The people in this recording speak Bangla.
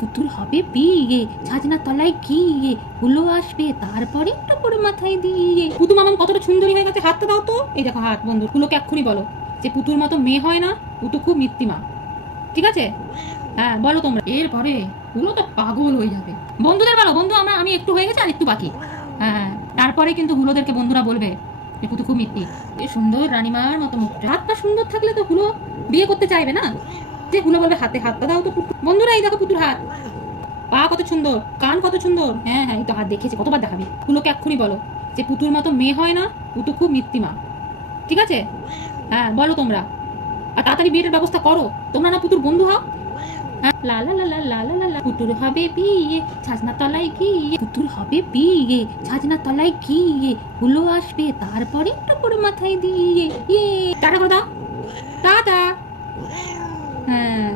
পুতুল হবে বিয়ে, ছাজনা তলায় গিয়ে হুলো আসবে তারপরে টুকুর মাথায় দিয়ে। পুতু মামাম কতটা সুন্দরী হয়ে গেছে, হাতটা দাও তো। এই দেখো হাত বন্ধু। হুলোকে এক্ষুনি বলো যে পুতুর মতো মেয়ে হয় না, পুতু খুব মিত্তিমা, ঠিক আছে? হ্যাঁ বলো তোমরা। এরপরে হুলো তো পাগল হয়ে যাবে। বন্ধুদের বলো, বন্ধু আমি একটু হয়ে গেছে আর একটু বাকি। হ্যাঁ তারপরে কিন্তু হুলোদেরকে বন্ধুরা বলবে যে পুতু খুব মিত্তি। এ সুন্দর রানীমার মতো মুখটা। হাতটা সুন্দর থাকলে তো হুলো বিয়ে করতে চাইবে না। যে হুলো বলবে হাতে হাতটা দাও তো পুতু। বন্ধুরা এই দেখো পুতুর হাত, পা কত সুন্দর, কান কত সুন্দর। হ্যাঁ হ্যাঁ এই তো হাত দেখেছি, কতবার দেখাবে। হুলোকে এক্ষুনি বলো যে পুতুর মতো মেয়ে হয় না, পুতু খুব মিত্তিমা, ঠিক আছে? হ্যাঁ বলো তোমরা। আর তাড়াতাড়ি বিয়ের ব্যবস্থা করো, তোমরা না পুতুর বন্ধু হও। হ্যাঁ, লা লা লা লা লা লা লা লা। পুতুর হবে বিয়ে, ছাজনা তলায় গিয়ে। পুতুর হবে বিয়ে, ছাজনা তলায় গিয়ে হুলো আসবে তারপরে টুকুর মাথায় দিয়ে। ইয়ে টাটা করে দাও, টাটা। হ্যাঁ।